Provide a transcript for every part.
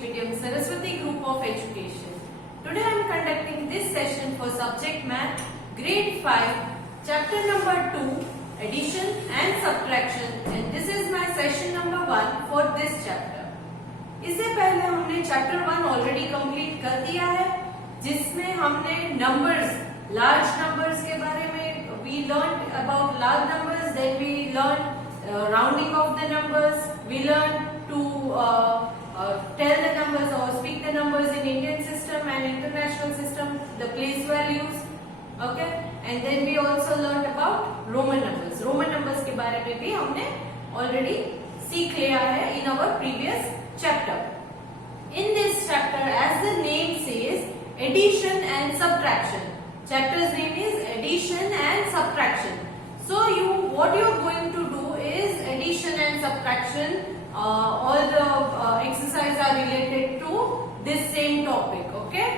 Medium Saraswati Group of Education. Today I am conducting this session for subject Math, Grade 5, Chapter number 2, Addition and Subtraction, and this is my session number 1 for this chapter. इससे पहले हमने Chapter 1 already complete कर दिया है, जिसमें हमने numbers, large numbers के बारे में we learned about large numbers, then we learned rounding of the numbers, we learned to tell the numbers or speak the numbers in Indian system and international system, the place values, okay, and then we also learned about Roman numbers. Roman numbers के बारे में भी हमने already सीख लिया है in our previous chapter. In this chapter, as the name says, addition and subtraction. Chapter's name is addition and subtraction. So what you are going to do is addition and subtraction. All the exercises are related to this same topic. Okay.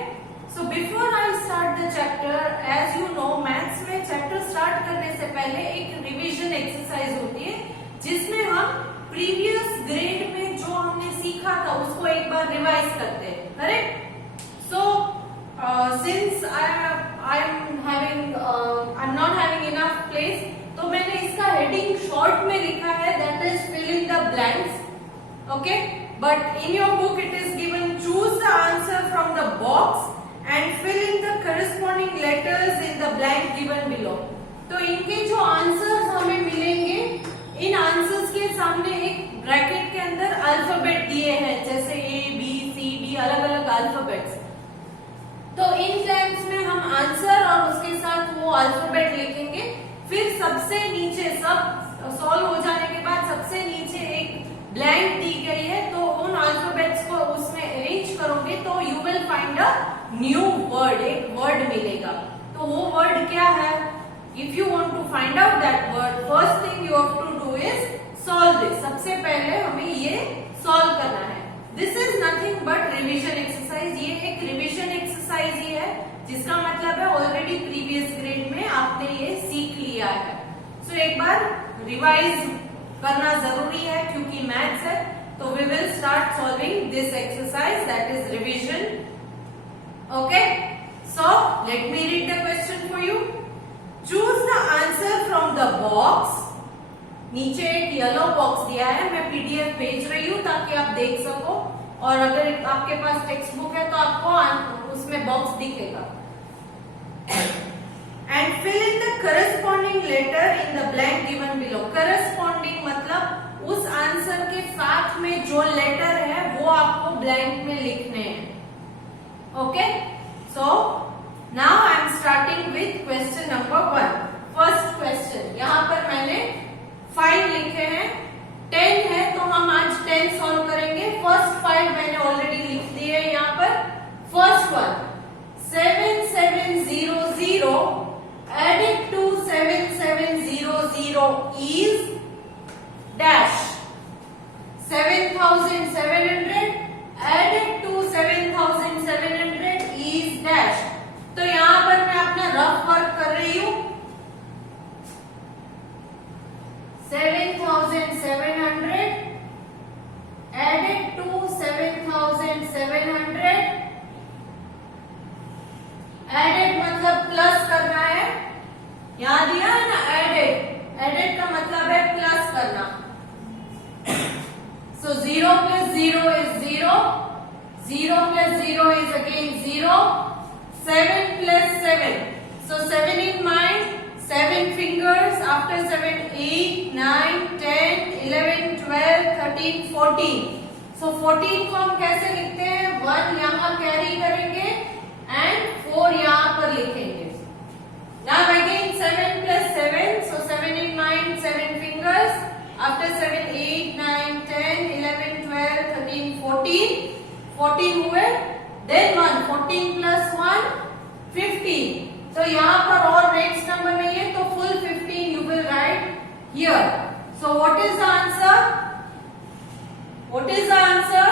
So before I start the chapter, as you know, maths में chapter start करने से पहले एक revision exercise होती है, जिसमें हम previous grade में जो हमने सीखा था उसको एक बार revise करते हैं, correct? So since I'm not having enough place, तो मैंने इसका heading short में लिखा है, that is fill in the blanks, okay? But in your book it is given choose the answer from the box and fill in the corresponding letters in the blank given below. तो इनके जो answers हमें मिलेंगे, इन answers के सामने एक bracket के अंदर अल्फाबेट दिए हैं, जैसे A, B, C, D, अलग अलग अल्फाबेट्स. तो इन ब्लैंक्स में हम आंसर और उसके साथ वो अल्फाबेट लिखेंगे. फिर सबसे नीचे, सब सॉल्व हो जाने के बाद सबसे नीचे एक ब्लैंक दी गई है, तो उन अल्फाबेट्स को उसमें अरेंज करोगे तो you will find a new word, एक वर्ड मिलेगा. तो वो वर्ड क्या है? If you want to find out that word, first thing you have to do is solve this. सबसे पहले हमें ये सॉल्व करना है. This is nothing but revision exercise. ये एक रिविजन एक्सरसाइज ही है, जिसका मतलब है ऑलरेडी प्रीवियस ग्रेड में आपने ये सीख लिया है. सो एक बार रिवाइज करना जरूरी है क्योंकि मैथ्स है. तो we will start solving this exercise, that is revision. Okay, so let me read the question for you. Choose the answer from the box. नीचे एक येलो बॉक्स दिया है, मैं पीडीएफ भेज रही हूँ ताकि आप देख सको, और अगर आपके पास टेक्स्ट बुक है तो आपको उसमें बॉक्स दिखेगा. And fill in the corresponding letter in the blank given below. Corresponding मतलब उस आंसर के साथ में जो लेटर है वो आपको ब्लैंक में लिखने हैं. Okay, so now I am starting with question number 1. First question, यहाँ पर मैंने 5 लिखे हैं, 10 है तो हम आज 10 सॉल्व करेंगे. फर्स्ट 5 मैंने ऑलरेडी लिख दिए है यहाँ पर. First one, 7700 added to 7700 is dash. 7700 added to 7700 is dash. तो यहाँ पर मैं अपना रफ वर्क कर रही हूँ. 7700 added to 7700. एडेड मतलब प्लस करना है, यहां दिया है ना एडेड. एडेड का मतलब है प्लस करना. सो 0 plus 0 is 0. 0 plus 0 is again 0. 7 plus 7. So 7 in mind. 7 fingers. After 7, 8, 9, 10, 11, 12, 13, 14. So 14 को हम कैसे लिखते हैं? 1 यहाँ कैरी करेंगे and 4 यहाँ पर लिखेंगे. Now again 7 plus 7. So 7 in mind, 7 fingers. After 7, 8, 9, 10, 11, 12, 13, 14. 14 हुए. Then 1. 14 plus 1, 15. तो यहाँ पर और नेक्स्ट नंबर नहीं है, तो full 15 you will write here. So what is the answer? What is the answer?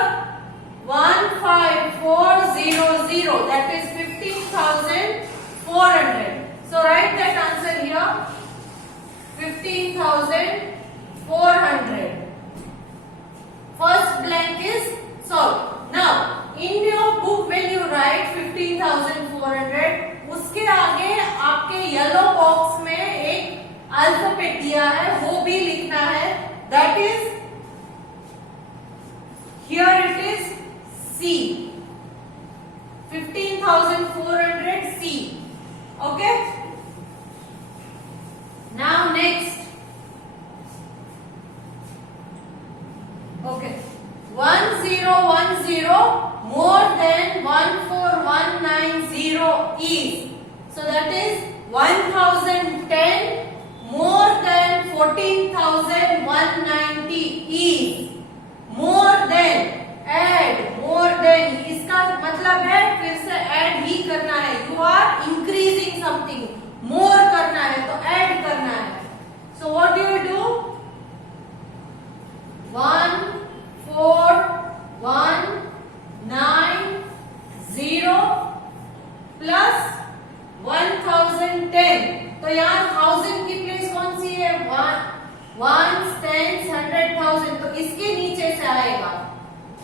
15400. That is 15,400. So write that answer here. 15,400. First blank is solved. Now 15,400। उसके आगे आपके येलो बॉक्स में एक अल्फाबेट दिया है, वो भी लिखना है। That is here it is C, 15,400 C. Okay? Now next. Okay. 1010 more than 14190 is. So that is 1010 more than 14,190 is. More than, add, more than, इसका मतलब है फिर से ऐड ही करना है। यू आर इंक्रीजिंग समथिंग, मोर करना है तो ऐड करना है। So what do you do? 14,190 plus 1,010। तो यहाँ 1000 की प्लेस कौन सी है? 1 10 100,000। तो इसके नीचे से आएगा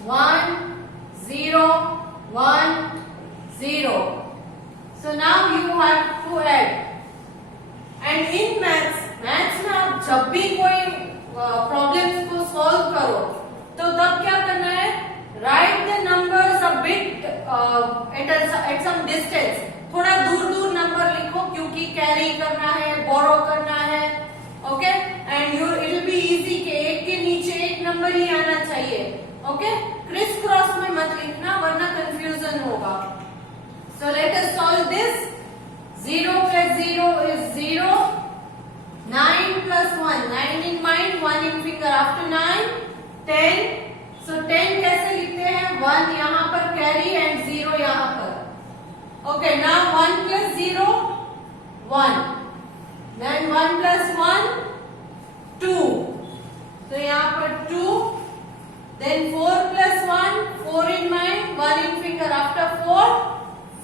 1010। So now you have to add. And in maths में आप जब भी कोई प्रॉब्लम्स को सॉल्व करो तो तब क्या करना है? Write the numbers a bit at some distance. थोड़ा दूर दूर नंबर लिखो क्योंकि कैरी करना है, बोरो करना है। Okay, and it will be easy कि एक के नीचे एक नंबर ही आना चाहिए। ओके, क्रिस क्रॉस में मत लिखना वरना कंफ्यूजन होगा। So let us solve this. 0 plus 0 is 0. 9 plus 1, 9 in mind, 1 in finger. After 9, 10. So 10 कैसे लिखते हैं? 1 यहाँ पर कैरी and 0 यहाँ पर। Okay, now 1 plus 0, 1. Then 1 plus 1, 2. तो यहाँ पर 2. Then 4 plus 1, 4 in mind, 1 in finger. After 4,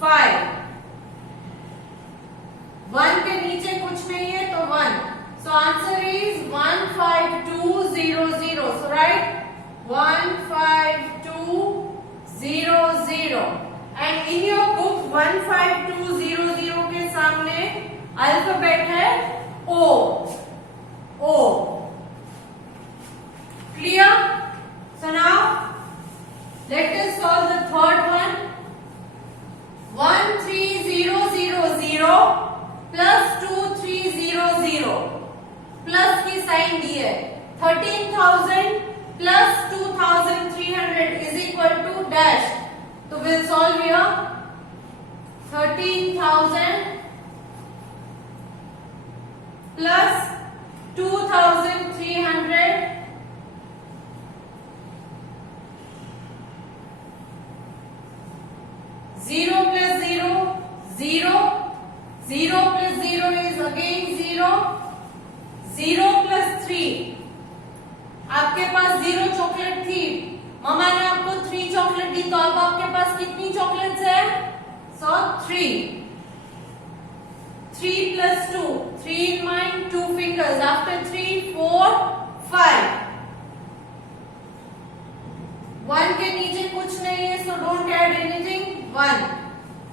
5. 1 के नीचे कुछ नहीं है तो 1. So answer is 15200. So write 15200. And in your book 15200 के सामने अल्फाबेट है O. O. Clear? So now let us solve the third one. 13000 plus 2300 plus की साइन दी है। 13,000 plus 2,300 is equal to dash. तो will solve here. 13,000 plus 2,300 0 plus 0, 0. 0 plus 0 is again 0. 0 plus 3. आपके पास 0 chocolate थी, मम्मा ने आपको 3 चॉकलेट दी, तो अब आपके पास कितनी चॉकलेट्स है? So 3. 3 plus 2. 3 in mind, 2 fingers. After 3, 4, 5. 1 के नीचे कुछ नहीं है, so don't add anything. 1.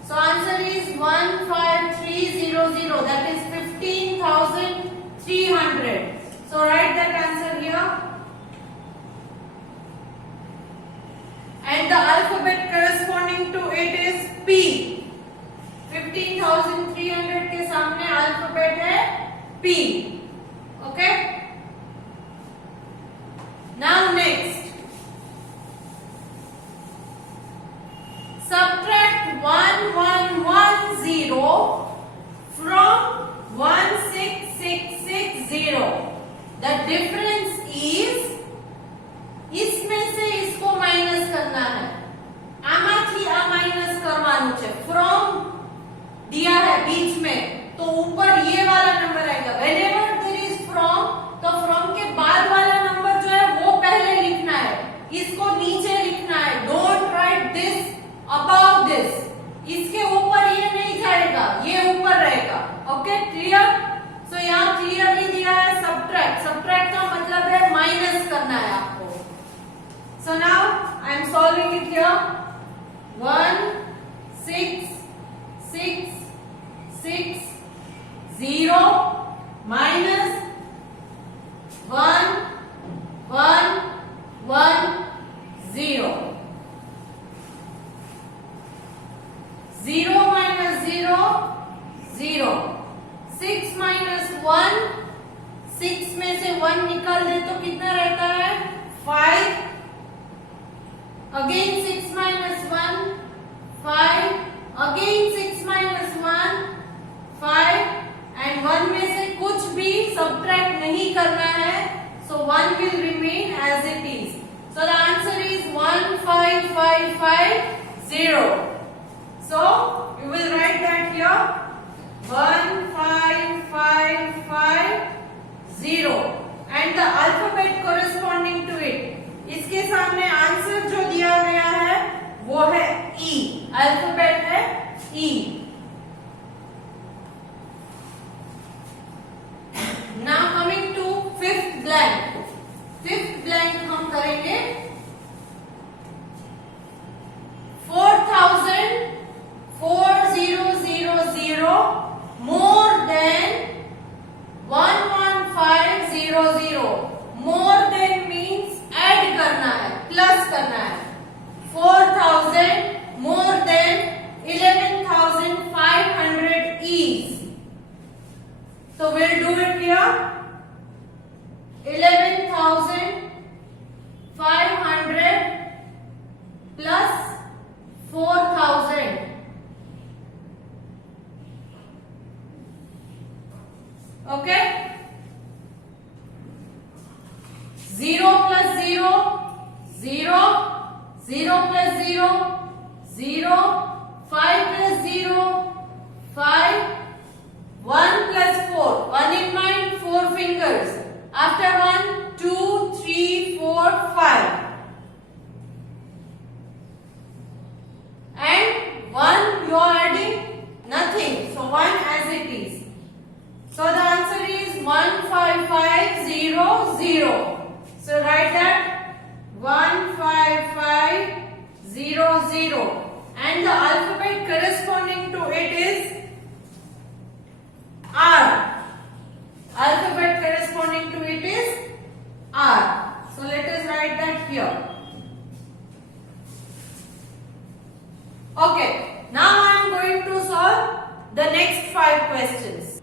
So answer is 15300. That is 15,300. So write that answer here. And the alphabet corresponding to it is P. 15,300 के सामने अल्फाबेट है P. Okay? Now next. Subtract 1110 from 1660. The difference is, इसमें से इसको minus करना है। आमाथी आ minus करवानु छे। From दिया है बीच में, तो ऊपर ये वाला नंबर आएगा। Whenever there is from, तो from के बाद वाला नंबर जो है वो पहले लिखना है, इसको नीचे लिखना है। Don't write this above this. इसके ऊपर ये नहीं जाएगा, ये ऊपर रहेगा। Okay, clear? सो यहाँ क्लियरली दिया है सब्ट्रैक्ट। सब्ट्रैक्ट का मतलब है माइनस करना है आपको। So now I am solving it here. 1 6 6 6 0 minus 1 1 1 0 0 minus 0 0 6 minus 1 6 में से 1 निकाल दे तो कितना रहता है 5 again 6 minus 1 5 again 6 minus 1 5 and 1 में से कुछ भी subtract नहीं करना है so 1 will remain as it is so the answer is 15550 so you will write that here 15550 and the alphabet corresponding to it इसके सामने आंसर जो दिया गया है वो है E अल्फाबेट है E now coming to fifth blank हम करेंगे 4000 more than 11500 more than means add करना है प्लस करना है 4000 more than 11500 is so we'll do it here 11500 plus 4000 okay 0 plus 0 0 0 plus 0 0 5 plus 0 5 1 plus 4 1 in mind 4 fingers after 1 2 3 4 5 and 1 you are adding nothing so 1 as it is so the answer is 15500 so write that 15500 and the alphabet corresponding to it is R alphabet corresponding to it is R so let us write that here okay now I am going to solve the next 5 questions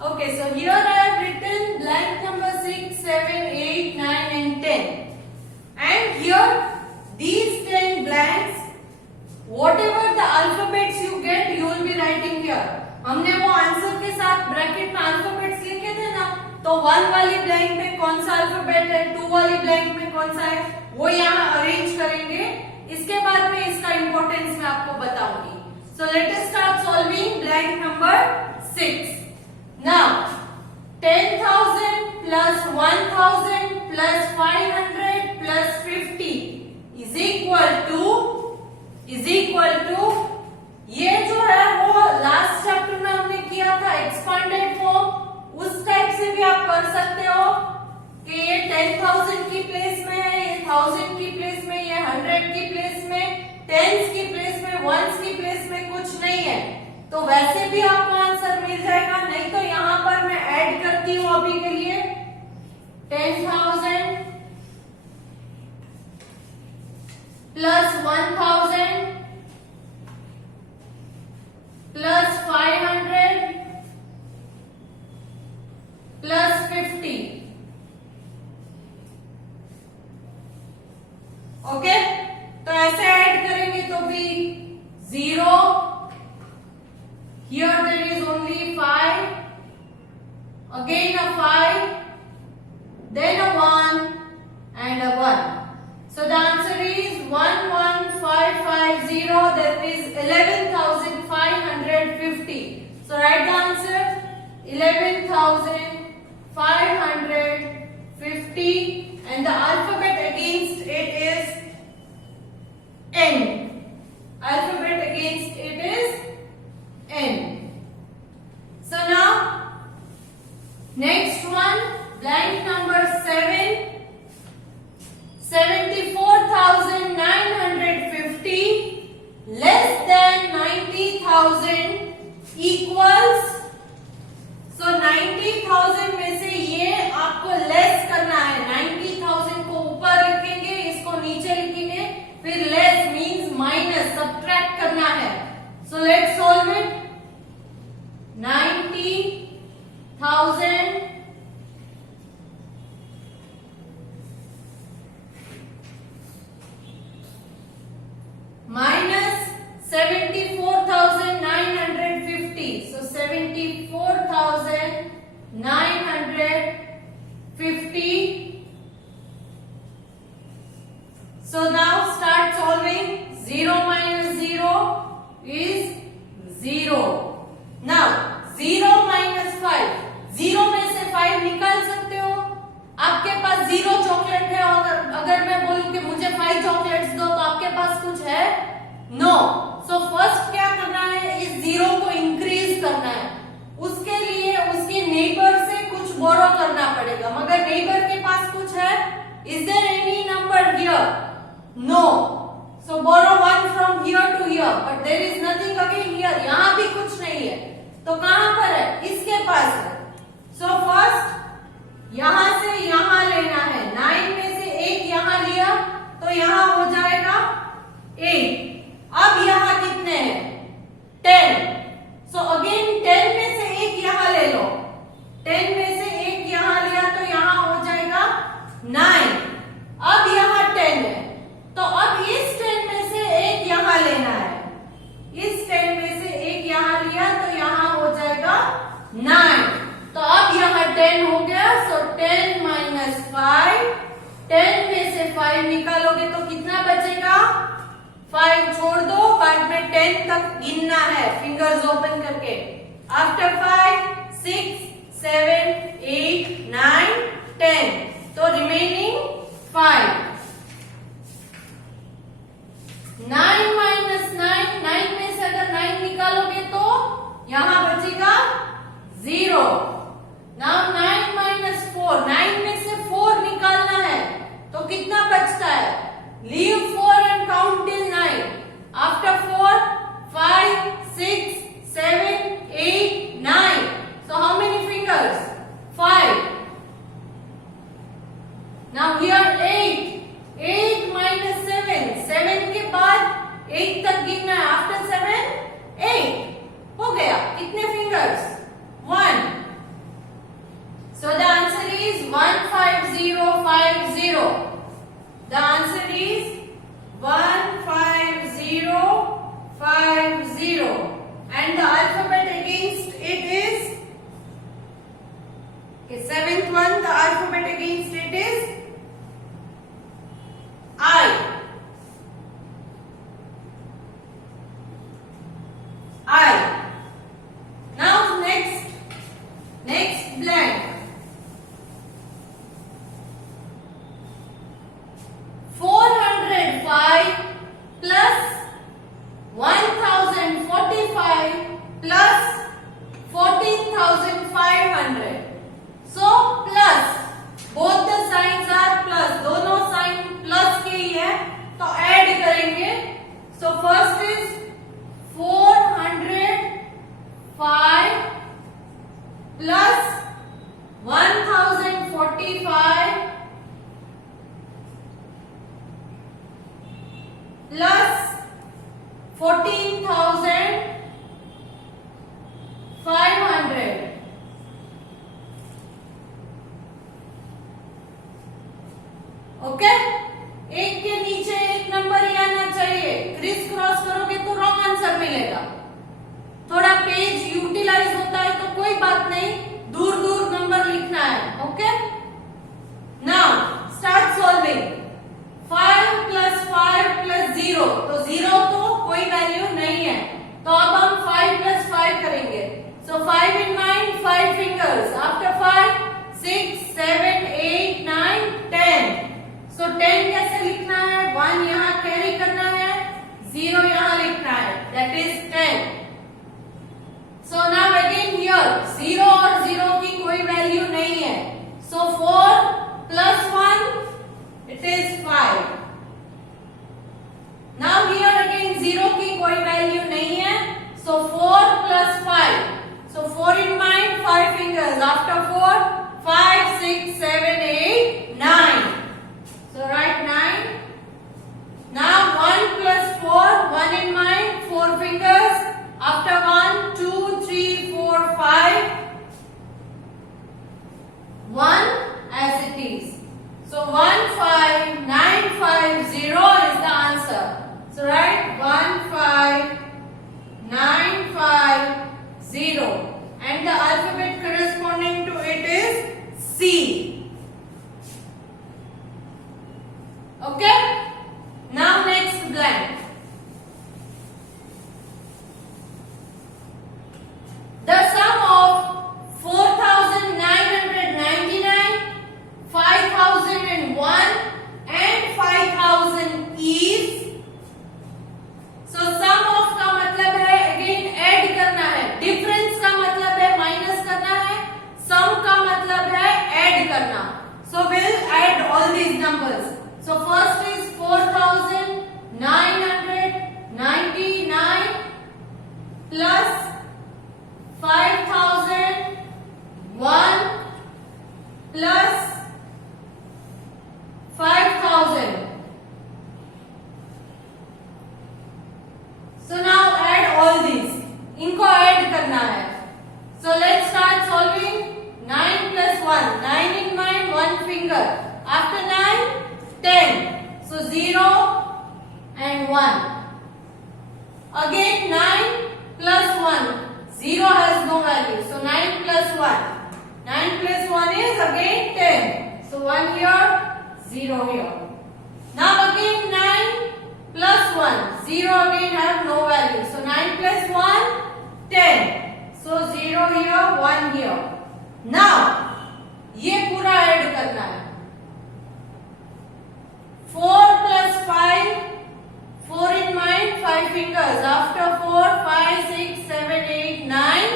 okay so here I have written blank number 6 7 8 9 and 10 and here these 10 blanks whatever the alphabets you get you will be writing here हमने वो answer के साथ bracket में alphabets लिखे थे ना तो 1 वाली ब्लैंक में कौन सा अल्फाबेट है 2 वाली ब्लैंक में कौन सा है वो यहाँ अरेंज करेंगे इसके बाद में इसका इंपॉर्टेंस मैं आपको बताऊंगी so let us start solving blank number 6 now 10,000 plus 1,000 plus 500 plus 50 is equal to ये जो है वो लास्ट चैप्टर में हमने किया था एक्सपांडेड फॉर्म उस टाइप से भी आप कर सकते हो कि ये 10,000 की प्लेस में है ये 1000 की प्लेस में ये 100 की प्लेस में टेंस की प्लेस में वंस की प्लेस में कुछ नहीं है तो वैसे भी आपको आंसर मिल जाएगा नहीं तो यहाँ पर मैं ऐड करती हूँ अभी के लिए 10,000 plus 1,000 plus 500 plus 50 ओके तो ऐसे ऐड करेंगे तो भी 0 here there is only 5 again a 5 then a 1 and a 1 so the answer is 11550 that is 11,550 so write the answer 11,550 and the alphabet against it is N alphabet against it is N so now next one blank number 7 74,950 less than 90,000 0 minus 0 is 0. Now 0 minus 5, 0 में से 5 निकाल सकते हो। आपके पास 0 chocolate है और अगर मैं बोलूं कि मुझे 5 चॉकलेट्स दो तो आपके पास कुछ है? नो। सो फर्स्ट क्या करना है, इस 0 को इंक्रीज करना है। उसके लिए उसके नेबर से कुछ बोरो करना पड़ेगा, मगर नेबर के पास कुछ है? Is there any number here? No. So borrow 1 from here to here, but there is nothing again here. यहां भी कुछ नहीं है, तो कहां पर है? इसके पास है। सो फर्स्ट यहां से यहां लेना है। 9 में से 1 यहां लिया तो यहां हो जाएगा 8। अब यहां कितने हैं? 10। सो अगेन 10 में से 1 यहां ले लो। 10 में से 1 यहां लिया तो यहां हो जाएगा 9। अब यहां 10 है, तो अब इस 10 में से 1 यहां लेना है। इस 10 में से 1 यहां लिया तो यहां हो जाएगा 9। तो अब यहां 10 हो गया। सो 10 माइनस 5, 10 में से 5 निकालोगे तो कितना बचेगा? 5 छोड़ दो, बाद में 10 तक गिनना है फिंगर्स ओपन करके। आफ्टर 5, 6, 7, 8, 9, 10, तो रिमेनिंग 5। 9 माइनस 9, 9 में से अगर 9 निकालोगे तो यहां बचेगा 0। नाउ 9 माइनस 4, 9 में से 4 निकालना है तो कितना बचता है? Leave 4 and count till 9। After 4, 5, 6, 7, 8, 9. So how many fingers? 5. Now here 8. 8 minus 7. 7 के बाद 8 तक गिनना है। आफ्टर 7, 8 हो गया। कितने fingers? 1. So the answer is 15050. The answer is 15050. And the alphabet against it is, okay, 7th one, the alphabet against it is I. I. Now next blank. 405 plus 1045 plus 14,500. So plus, both the signs are plus. दोनों sign plus के ही है, तो add करेंगे। So first is 405 plus 1045 plus 14,500. Okay, एक के नीचे एक number ही आना चाहिए। क्रिस क्रॉस करोगे तो रॉन्ग आंसर मिलेगा। थोड़ा पेज यूटिलाइज होता है तो कोई बात नहीं, दूर दूर नंबर लिखना है। Okay, now start solving. 5 plus 5 plus 0, तो 0 तो कोई वैल्यू नहीं है, तो अब हम 5 plus 5 करेंगे। So 5 in mind, 5 fingers. After 5, 6, 7, 8, 9, 10. So 10 कैसे लिखना है? 1 यहाँ कैरी करना है, 0 यहाँ लिखना है, that is 10. So now again here 0 और 0 की कोई वैल्यू नहीं है, so 4 plus 1 it is 5. Now here again 0 की कोई वैल्यू नहीं है, so 4 plus 5. So 4 in mind, 5 fingers. After 4, 5, 6, 7, 8, 9. So write 9. Now 1 plus 4, 1 in mind, 4 fingers. After 1, 2, 3, 4, 5. 1 as it is. So 15950 is the answer. So write 15950. And the alphabet corresponding to it is C. Okay? Now next blank. Again 9 plus 1. 0 has no value. So 9 plus 1. 9 plus 1 is again 10. So 1 here, 0 here. Now again 9 plus 1. 0 again have no value. So 9 plus 1, 10. So 0 here, 1 here. Now ये पूरा add करना है. 4 plus 5. 4 in mind, 5 fingers. After 4, 5, 6, 7, 8, 9.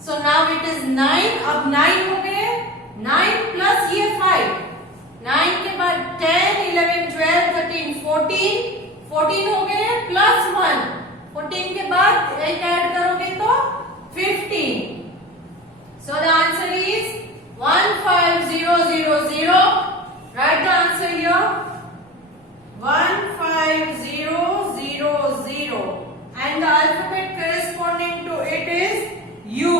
So now it is 9. अब 9 हो गए. 9 plus ये 5. 9 के बाद 10, 11, 12, 13, 14. 14 हो गए plus 1. 14 के बाद 8 ऐड करोगे तो 15. So the answer is 15000. Write the answer here. 15000. And the alphabet corresponding to it is U.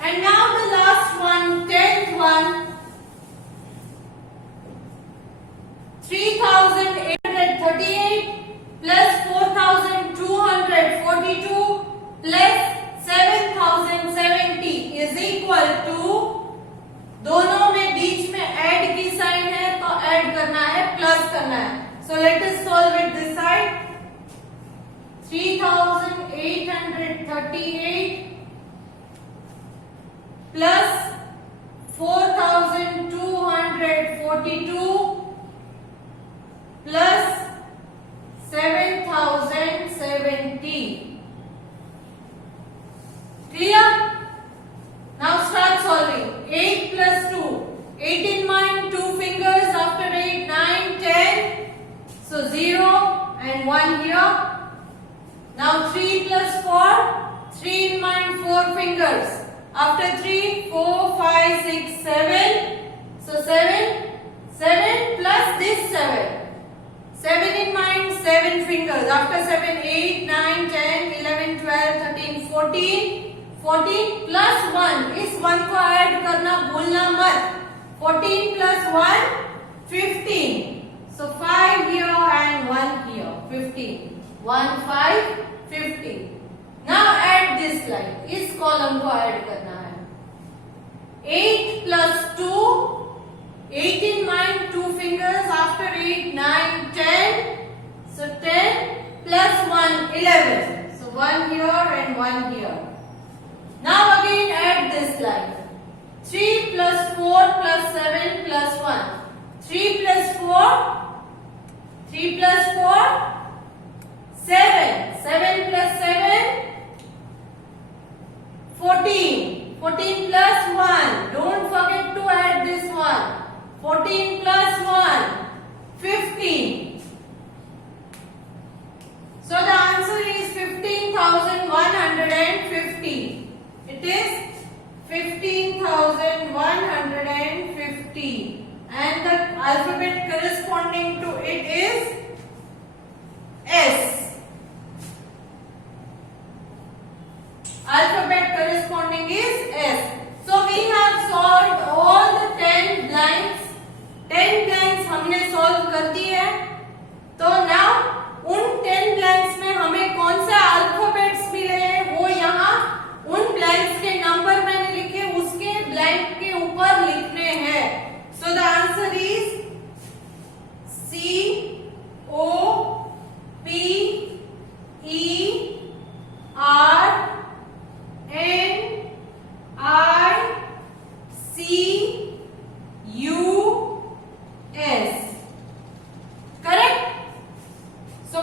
And now the last one, 10th one. 3838 plus 4242 plus 7070 is equal to, दोनों में बीच में ऐड की sign है तो add करना है, plus करना है. So let us solve it this side. 3838 plus 4242 plus 7070. Clear? Now start solving. 8 plus 2. 8 in mind, 2 fingers. After 8, 9, 10. So 0 and 1 here. Now 3 plus 4. 3 in mind, 4 fingers. After 3, 4, 5, 6, 7. So 7. 7 plus this 7. 7 in mind, 7 fingers. After 7, 8, 9, 10, 11, 12, 13, 14. 14 plus 1. इस 1 को add करना भूलना मत. 14 plus 1, 15. So 5 here and 1 here. 15. 1, 5, 15. Now add this line. इस column को add करना है. 8 plus 2. 8 in mind, 2 fingers. After 8, 9, 10. So 10 plus 1, 11. So 1 here and 1 here. Now again add this line. 3 plus 4 plus 7 plus 1. 3 plus 4. 3 plus 4. 7. 7 plus 7. 14. 14 plus 1. Don't forget to add this one. 14 plus 1. 15. So the answer is 15,150. It is 15,150. And the alphabet corresponding to it is S. Alphabet corresponding is S. So we have solved all the 10 blanks. 10 blanks हमने solve कर दी है. तो now उन 10 blanks में हमें कौन से alphabets मिले हैं वो यहाँ उन blanks के number मैंने लिखे उसके blank के ऊपर लिखने हैं. So the answer is C O P E R N I C U S. Correct? So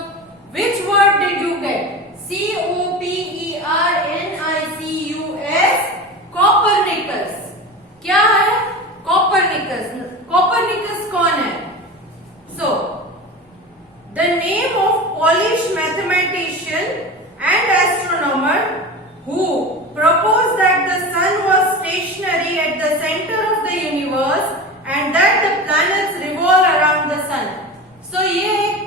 which word did you get? C O P E R N I C U S. Copernicus. क्या है? Copernicus. Copernicus कौन है? So the name of Polish mathematician and astronomer who proposed that the sun was stationary at the center of the universe and that the planets revolve around the sun. So ये एक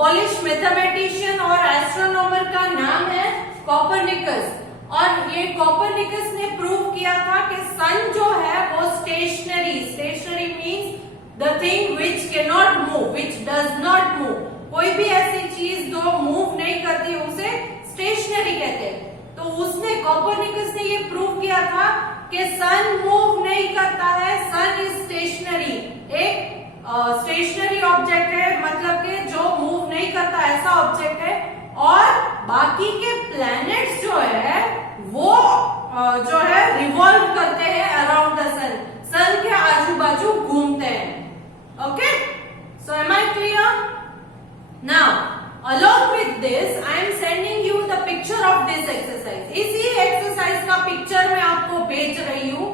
Polish mathematician और astronomer का नाम है Copernicus. और ये Copernicus ने prove किया था कि सन जो है वो स्टेशनरी कोपर्निकस ने ये प्रूव किया था कि सन मूव नहीं करता है, सन इज स्टेशनरी, एक स्टेशनरी ऑब्जेक्ट है, मतलब कि जो मूव नहीं करता ऐसा ऑब्जेक्ट है। और बाकी के प्लैनेट्स जो है वो जो है रिवॉल्व करते हैं अराउंड द सन, सन के आजू बाजू घूमते हैं। Okay, so am I clear? Now along with this I am sending you the picture of this exercise। इसी एक्सरसाइज का पिक्चर मैं आपको भेज रही हूं।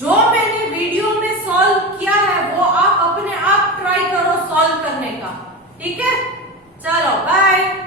जो मैंने वीडियो में सॉल्व किया है वो आप अपने आप ट्राई करो सॉल्व करने का, ठीक है? चलो बाय।